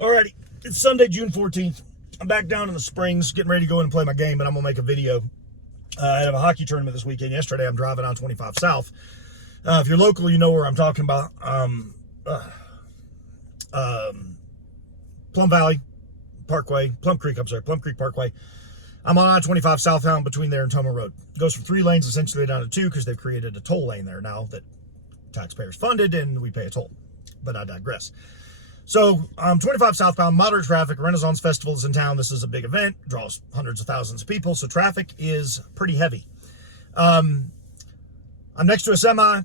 Alrighty, it's Sunday, June 14th. I'm back down in the Springs, getting ready to go in and play my game, but I'm going to make a video. I have a hockey tournament this weekend. Yesterday, I'm driving on 25 South. If you're local, you know where I'm talking about. Plum Valley Parkway, Plum Creek Parkway. I'm on I-25 southbound between there and Tomah Road. It goes from 3 lanes essentially down to 2 because they've created a toll lane there now that taxpayers funded and we pay a toll. But I digress. So 25 southbound, moderate traffic. Renaissance Festival is in town. This is a big event, draws hundreds of thousands of people, so traffic is pretty heavy. I'm next to a semi,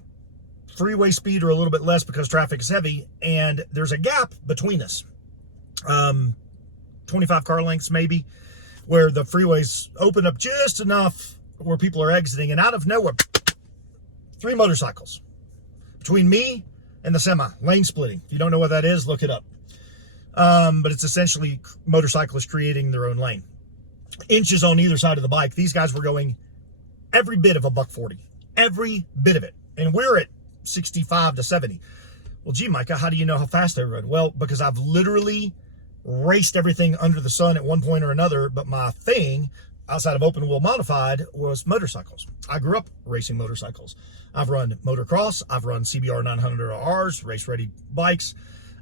freeway speed or a little bit less because traffic is heavy, and there's a gap between us, 25 car lengths maybe, where the freeways open up just enough where people are exiting, and out of nowhere, 3 motorcycles between me and the semi, lane splitting. If you don't know what that is, look it up. But it's essentially motorcyclists creating their own lane. Inches on either side of the bike. These guys were going every bit of a $140. Every bit of it. And we're at 65 to 70. Well, gee, Micah, how do you know how fast they rode? Well, because I've literally raced everything under the sun at one point or another, but my thing outside of open wheel modified was motorcycles. I grew up racing motorcycles. I've run motocross, I've run CBR 900Rs, race ready bikes.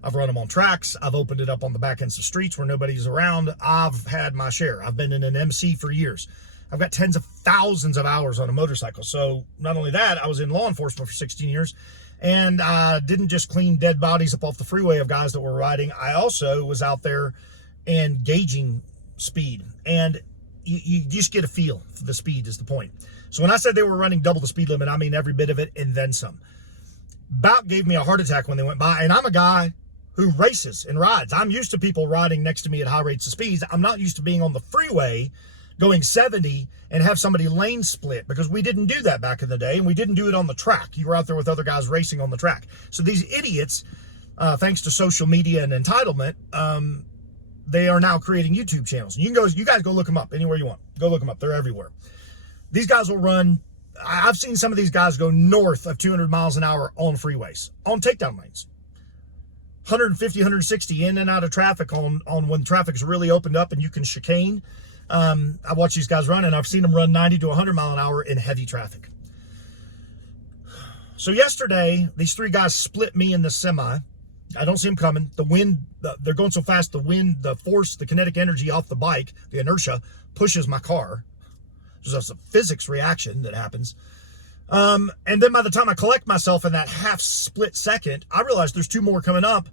I've run them on tracks. I've opened it up on the back ends of streets where nobody's around. I've had my share. I've been in an MC for years. I've got tens of thousands of hours on a motorcycle. So not only that, I was in law enforcement for 16 years, and I didn't just clean dead bodies up off the freeway of guys that were riding. I also was out there and gauging speed, and you just get a feel for the speed is the point. So when I said they were running double the speed limit, I mean every bit of it and then some. About gave me a heart attack when they went by, and I'm a guy who races and rides. I'm used to people riding next to me at high rates of speeds. I'm not used to being on the freeway going 70 and have somebody lane split, because we didn't do that back in the day, and we didn't do it on the track. You were out there with other guys racing on the track. So these idiots, thanks to social media and entitlement, they are now creating YouTube channels. You guys go look them up anywhere you want. Go look them up. They're everywhere. These guys will run. I've seen some of these guys go north of 200 miles an hour on freeways, on takedown lanes. 150, 160 in and out of traffic on when traffic's really opened up and you can chicane. I watch these guys run, and I've seen them run 90 to 100 mile an hour in heavy traffic. So yesterday, these 3 guys split me in the semi. I don't see them coming. The wind, they're going so fast, the wind, the force, the kinetic energy off the bike, the inertia, pushes my car. There's just a physics reaction that happens. And then by the time I collect myself in that half split second, I realize there's 2 more coming up.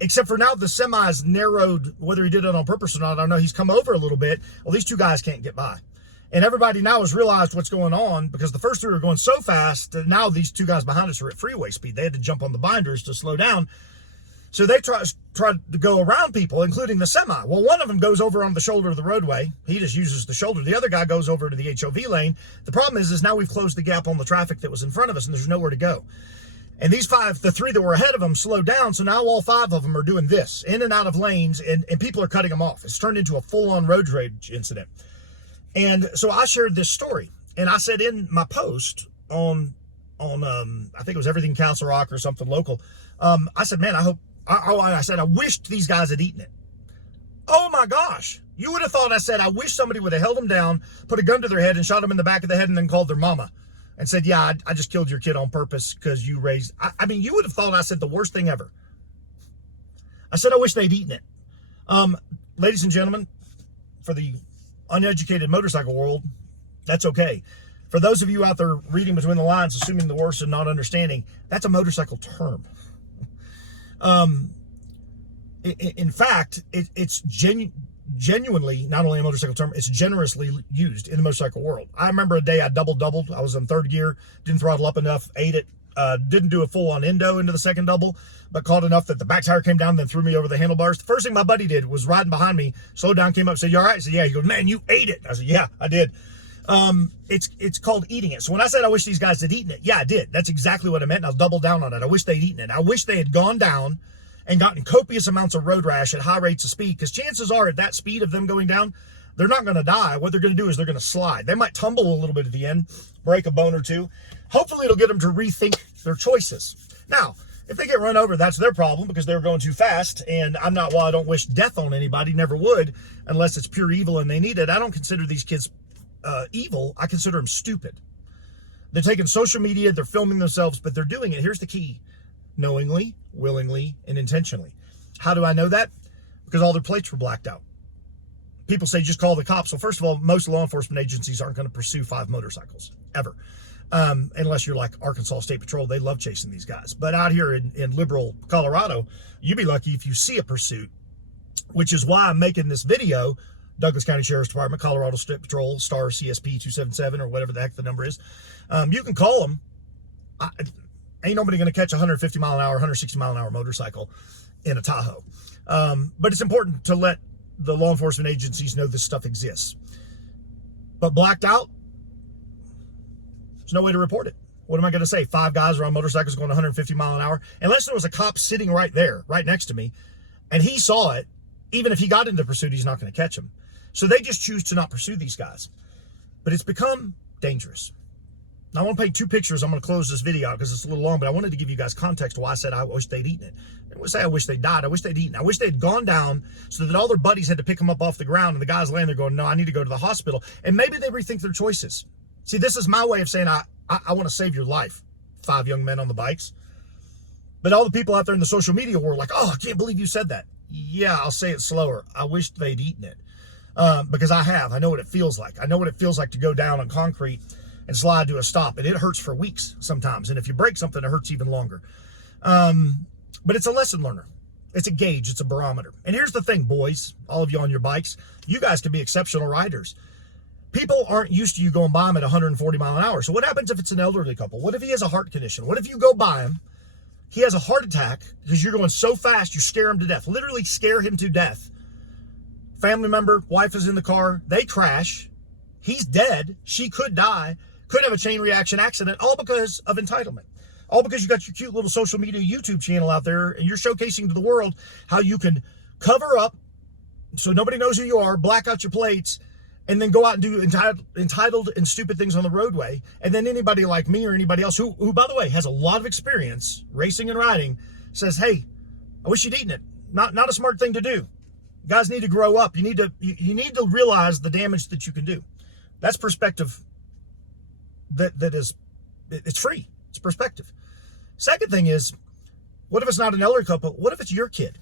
Except for now the semi's narrowed, whether he did it on purpose or not, I don't know. He's come over a little bit. Well, these 2 guys can't get by. And everybody now has realized what's going on, because the first 3 were going so fast that now these 2 guys behind us are at freeway speed. They had to jump on the binders to slow down. So they tried to go around people, including the semi. Well, one of them goes over on the shoulder of the roadway. He just uses the shoulder. The other guy goes over to the HOV lane. The problem is now we've closed the gap on the traffic that was in front of us, and there's nowhere to go. And these 5, the 3 that were ahead of them slowed down, so now all 5 of them are doing this, in and out of lanes, and people are cutting them off. It's turned into a full-on road rage incident. And so I shared this story, and I said in my post on I think it was Everything Castle Rock or something local, I said, man, I wished these guys had eaten it. Oh my gosh. You would have thought I said, I wish somebody would have held them down, put a gun to their head and shot them in the back of the head and then called their mama and said, yeah, I just killed your kid on purpose because you raised. I mean, you would have thought I said the worst thing ever. I said, I wish they'd eaten it. Ladies and gentlemen, for the uneducated motorcycle world, that's okay. For those of you out there reading between the lines, assuming the worst and not understanding, that's a motorcycle term. In fact, it's genuinely not only a motorcycle term, it's generously used in the motorcycle world. I remember a day I doubled. I was in 3rd gear, didn't throttle up enough, ate it, didn't do a full-on endo into the second double, but caught enough that the back tire came down, then threw me over the handlebars. The first thing my buddy did was riding behind me, slowed down, came up, said, you all right? I said, yeah. He goes, man, you ate it. I said, yeah, I did. It's called eating it. So when I said I wish these guys had eaten it, yeah, I did. That's exactly what I meant, and I'll double down on it. I wish they'd eaten it. I wish they had gone down and gotten copious amounts of road rash at high rates of speed, because chances are at that speed of them going down, they're not going to die. What they're going to do is they're going to slide. They might tumble a little bit at the end, break a bone or 2. Hopefully it'll get them to rethink their choices. Now, If they get run over, that's their problem because they were going too fast. And while I don't wish death on anybody, never would, unless it's pure evil and they need it, I don't consider these kids evil. I consider them stupid. They're taking social media, they're filming themselves, but they're doing it. Here's the key: knowingly, willingly, and intentionally. How do I know that? Because all their plates were blacked out. People say just call the cops. Well, first of all, most law enforcement agencies aren't going to pursue 5 motorcycles ever. Unless you're like Arkansas State Patrol. They love chasing these guys. But out here in liberal Colorado, you'd be lucky if you see a pursuit, which is why I'm making this video. Douglas County Sheriff's Department, Colorado State Patrol, star CSP 277 or whatever the heck the number is. You can call them. Ain't nobody going to catch a 150 mile an hour, 160 mile an hour motorcycle in a Tahoe. But it's important to let the law enforcement agencies know this stuff exists. But blacked out, there's no way to report it. What am I going to say? 5 guys are on motorcycles going 150 mile an hour? Unless there was a cop sitting right there, right next to me, and he saw it, even if he got into pursuit, he's not going to catch him. So they just choose to not pursue these guys. But it's become dangerous. Now, I want to paint 2 pictures. I'm going to close this video out because it's a little long, but I wanted to give you guys context to why I said I wish they'd eaten it. I didn't say I wish they died. I wish they'd eaten. I wish they'd gone down so that all their buddies had to pick them up off the ground, and the guy's laying there going, no, I need to go to the hospital. And maybe they rethink their choices. See, this is my way of saying I want to save your life. 5 young men on the bikes. But all the people out there in the social media were like, oh, I can't believe you said that. Yeah, I'll say it slower. I wish they'd eaten it. Because I have. I know what it feels like. I know what it feels like to go down on concrete and slide to a stop. And it hurts for weeks sometimes. And if you break something, it hurts even longer. But it's a lesson learner. It's a gauge. It's a barometer. And here's the thing, boys, all of you on your bikes, you guys can be exceptional riders. People aren't used to you going by them at 140 mile an hour. So what happens if it's an elderly couple? What if he has a heart condition? What if you go by him, he has a heart attack because you're going so fast, you scare him to death. Literally scare him to death. Family member, wife is in the car, they crash. He's dead. She could die. Could have a chain reaction accident, all because of entitlement. All because you got your cute little social media YouTube channel out there and you're showcasing to the world how you can cover up so nobody knows who you are, black out your plates, and then go out and do entitled and stupid things on the roadway. And then anybody like me or anybody else who, by the way, has a lot of experience racing and riding says, hey, I wish you'd eaten it. Not a smart thing to do. Guys need to grow up. You need to realize the damage that you can do. That's perspective. It's free. It's perspective. Second thing is, what if it's not an elderly couple? What if it's your kid?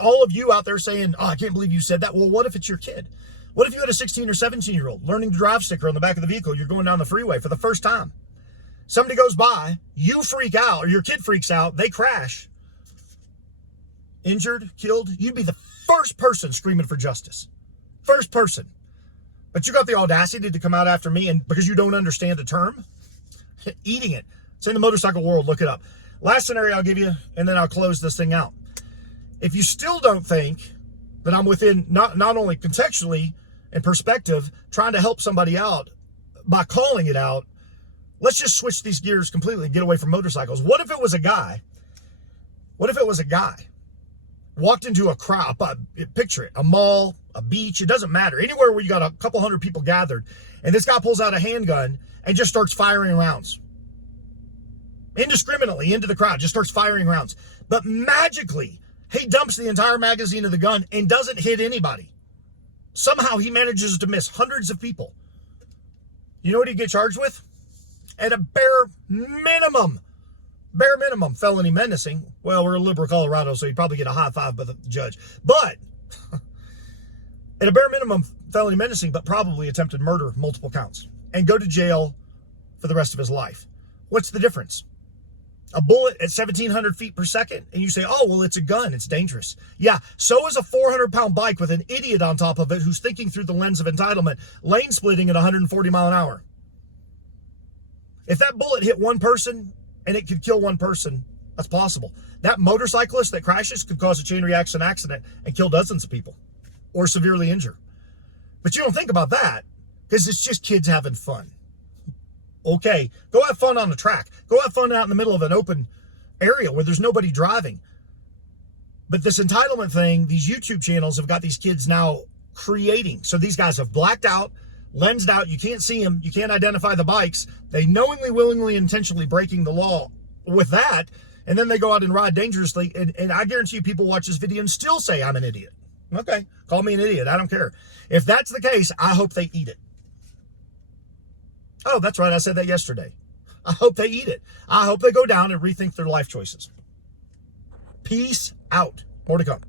All of you out there saying, oh, I can't believe you said that. Well, what if it's your kid? What if you had a 16 or 17-year-old learning to drive sticker on the back of the vehicle? You're going down the freeway for the first time. Somebody goes by, you freak out, or your kid freaks out, they crash. Injured, killed, you'd be the first person screaming for justice. First person. But you got the audacity to come out after me, and because you don't understand the term, eating it. It's in the motorcycle world, look it up. Last scenario I'll give you, and then I'll close this thing out. If you still don't think that I'm within, not only contextually and perspective, trying to help somebody out by calling it out, let's just switch these gears completely and get away from motorcycles. What if it was a guy? What if it was a guy walked into a crowd, picture it, a mall, a beach, it doesn't matter, anywhere where you got a couple hundred people gathered, and this guy pulls out a handgun and just starts firing rounds. Indiscriminately into the crowd, just starts firing rounds. But magically, he dumps the entire magazine of the gun and doesn't hit anybody. Somehow he manages to miss hundreds of people. You know what he'd get charged with? At a bare minimum, felony menacing. Well, we're in liberal Colorado, so he'd probably get a high five by the judge. But at a bare minimum, felony menacing, but probably attempted murder, multiple counts, and go to jail for the rest of his life. What's the difference? A bullet at 1,700 feet per second, and you say, oh, well, it's a gun, it's dangerous. Yeah, so is a 400-pound bike with an idiot on top of it who's thinking through the lens of entitlement, lane splitting at 140 mile an hour. If that bullet hit one person and it could kill one person, that's possible. That motorcyclist that crashes could cause a chain reaction accident and kill dozens of people or severely injure. But you don't think about that because it's just kids having fun. Okay, go have fun on the track. Go have fun out in the middle of an open area where there's nobody driving. But this entitlement thing, these YouTube channels have got these kids now creating. So these guys have blacked out, lensed out. You can't see them. You can't identify the bikes. They knowingly, willingly, intentionally breaking the law. With that, And then they go out and ride dangerously. And I guarantee you people watch this video and still say I'm an idiot. Okay, call me an idiot. I don't care. If that's the case, I hope they eat it. Oh, that's right. I said that yesterday. I hope they eat it. I hope they go down and rethink their life choices. Peace out. More to come.